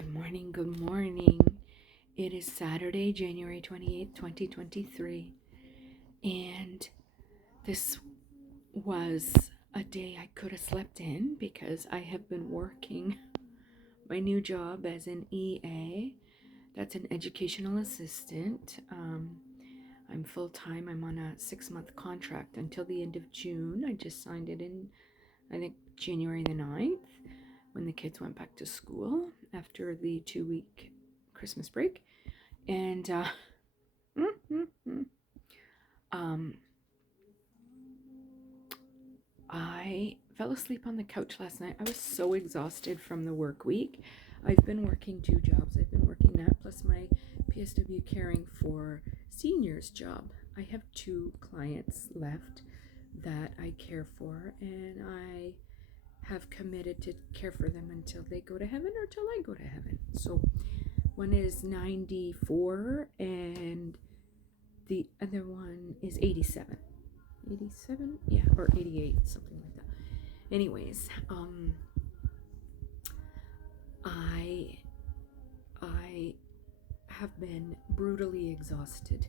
Good morning, good morning. It is Saturday, January 28th, 2023, and this was a day I could have slept in because I have been working my new job as an EA. That's an educational assistant. I'm full-time. I'm on a 6-month contract until the end of June. I just signed it in, I think, January the 9th when the kids went back to school after the 2-week Christmas break. And I fell asleep on the couch last night. I was so exhausted from the work week. I've been working 2 jobs. I've been working that plus my PSW caring for seniors job. I have 2 clients left that I care for, and I have committed to care for them until they go to heaven or till I go to heaven. So one is 94 and the other one is 87. 87? Yeah, or 88, something like that. Anyways, I have been brutally exhausted.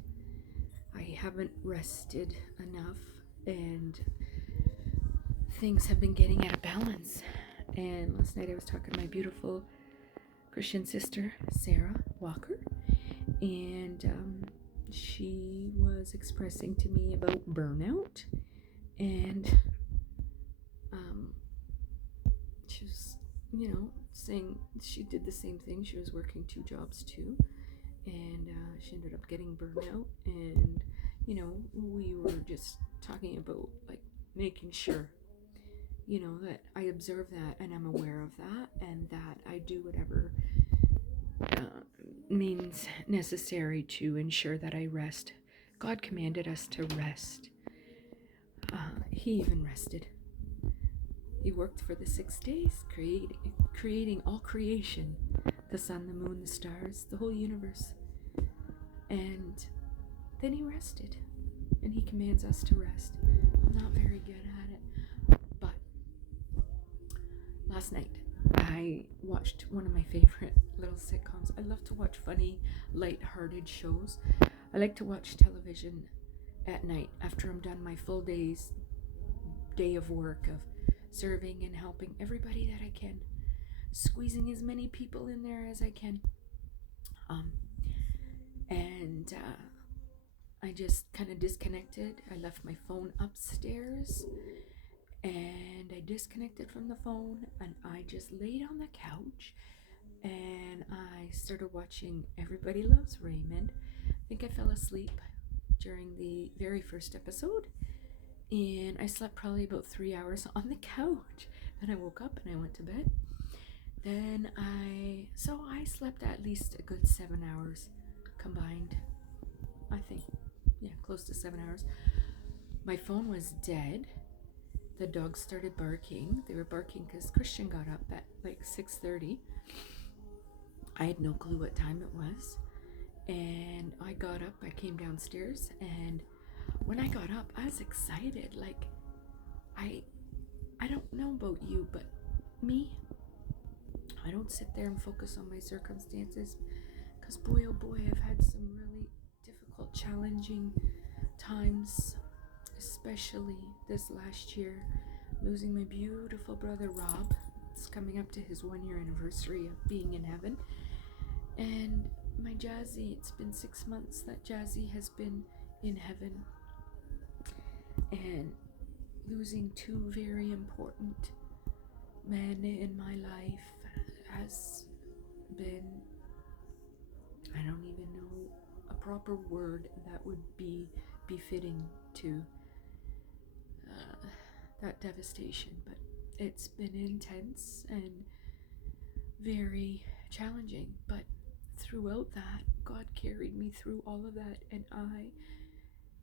I haven't rested enough and things have been getting out of balance. And last night I was talking to my beautiful Christian sister, Sarah Walker, and she was expressing to me about burnout, and she was, saying she did the same thing. She was working 2 jobs too, and she ended up getting burnout, and we were just talking about like making sure that I observe that and I'm aware of that, and that I do whatever means necessary to ensure that I rest. God commanded us to rest. He even rested. He worked for the 6 days, creating all creation, the sun, the moon, the stars, the whole universe. And then he rested, and he commands us to rest. I'm not very good at it, but last night I watched one of my favorite little sitcoms. I love to watch funny, light-hearted shows. I like to watch television at night after I'm done my full day of work of serving and helping everybody that I can, squeezing as many people in there as I can. And I just kind of disconnected. I left my phone upstairs and I disconnected from the phone, and I just laid on the couch and I started watching Everybody Loves Raymond. I think I fell asleep during the very first episode, and I slept probably about 3 hours on the couch. Then I woke up and I went to bed. Then I slept at least a good 7 hours combined. I think, yeah, close to 7 hours. My phone was dead. The dogs started barking. They were barking because Christian got up at like 6:30. I had no clue what time it was. And I got up, I came downstairs, and when I got up, I was excited. Like, I don't know about you, but me, I don't sit there and focus on my circumstances, because boy, oh boy, I've had some really difficult, challenging times, especially this last year, losing my beautiful brother Rob. It's coming up to his 1-year anniversary of being in heaven. And my Jazzy, it's been 6 months that Jazzy has been in heaven. And losing 2 very important men in my life has been, I don't even know a proper word that would be befitting to that devastation, but it's been intense and very challenging. But throughout that, God carried me through all of that, and I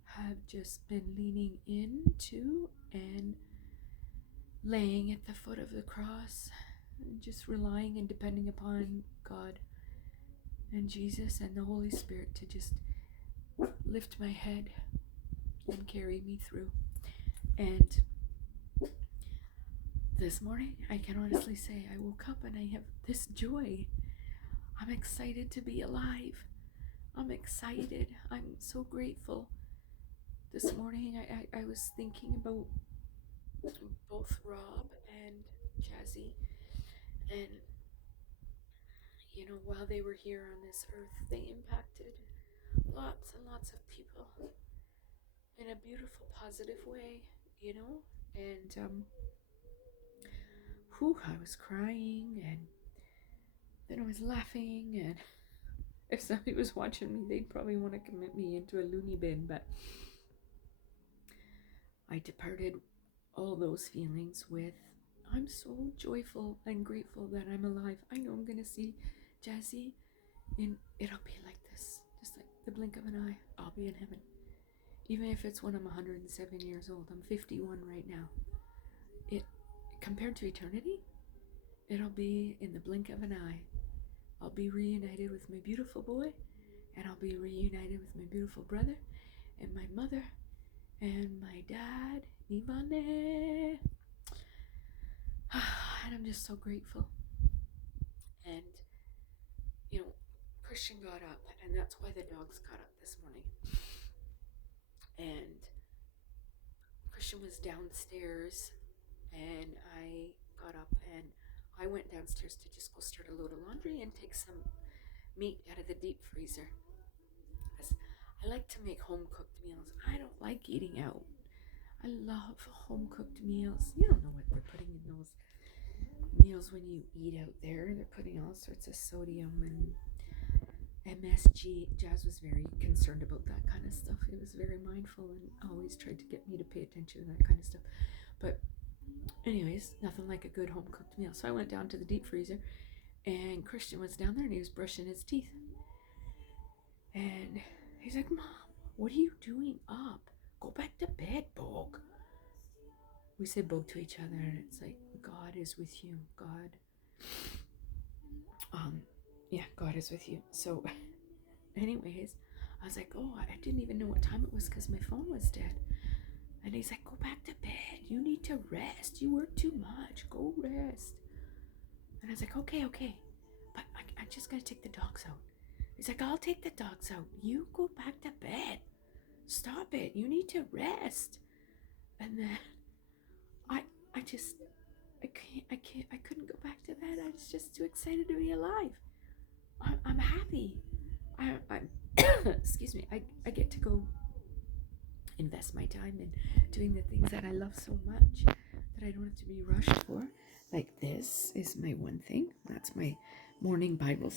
have just been leaning into and laying at the foot of the cross and just relying and depending upon God and Jesus and the Holy Spirit to just lift my head and carry me through. And this morning, I can honestly say I woke up and I have this joy. I'm excited to be alive. I'm excited. I'm so grateful. This morning I was thinking about both Rob and Jazzy, and while they were here on this earth, they impacted lots and lots of people in a beautiful, positive way, And I was crying, and then I was laughing, and if somebody was watching me, they'd probably want to commit me into a loony bin, but I departed all those feelings with, I'm so joyful and grateful that I'm alive. I know I'm going to see Jazzy, and it'll be like this, just like the blink of an eye. I'll be in heaven. Even if it's when I'm 107 years old. I'm 51 right now. It, compared to eternity, it'll be in the blink of an eye. I'll be reunited with my beautiful boy, and I'll be reunited with my beautiful brother, and my mother, and my dad, Ivane. And I'm just so grateful. And, Christian got up, and that's why the dogs got up this morning. And Christian was downstairs, and I got up and I went downstairs to just go start a load of laundry and take some meat out of the deep freezer. Because I like to make home cooked meals. I don't like eating out. I love home cooked meals. You don't know what they're putting in those meals when you eat out there. They're putting all sorts of sodium and MSG. Jazz was very concerned about that kind of stuff. He was very mindful and always tried to get me to pay attention to that kind of stuff. But anyways, nothing like a good home cooked meal. So I went down to the deep freezer, and Christian was down there and he was brushing his teeth. And he's like, Mom, what are you doing up? Go back to bed, Bog. We say Bog to each other, and it's like, God is with you. God is with you. So anyways, I was like, oh, I didn't even know what time it was because my phone was dead. And he's like, go back to bed. You need to rest. You work too much. Go rest. And I was like, okay. But I just gotta take the dogs out. He's like, I'll take the dogs out. You go back to bed. Stop it. You need to rest. And then I couldn't go back to bed. I was just too excited to be alive. I'm happy. I'm excuse me. I get to go invest my time in doing the things that I love so much that I don't have to be rushed for. Like, this is my one thing. That's my morning Bible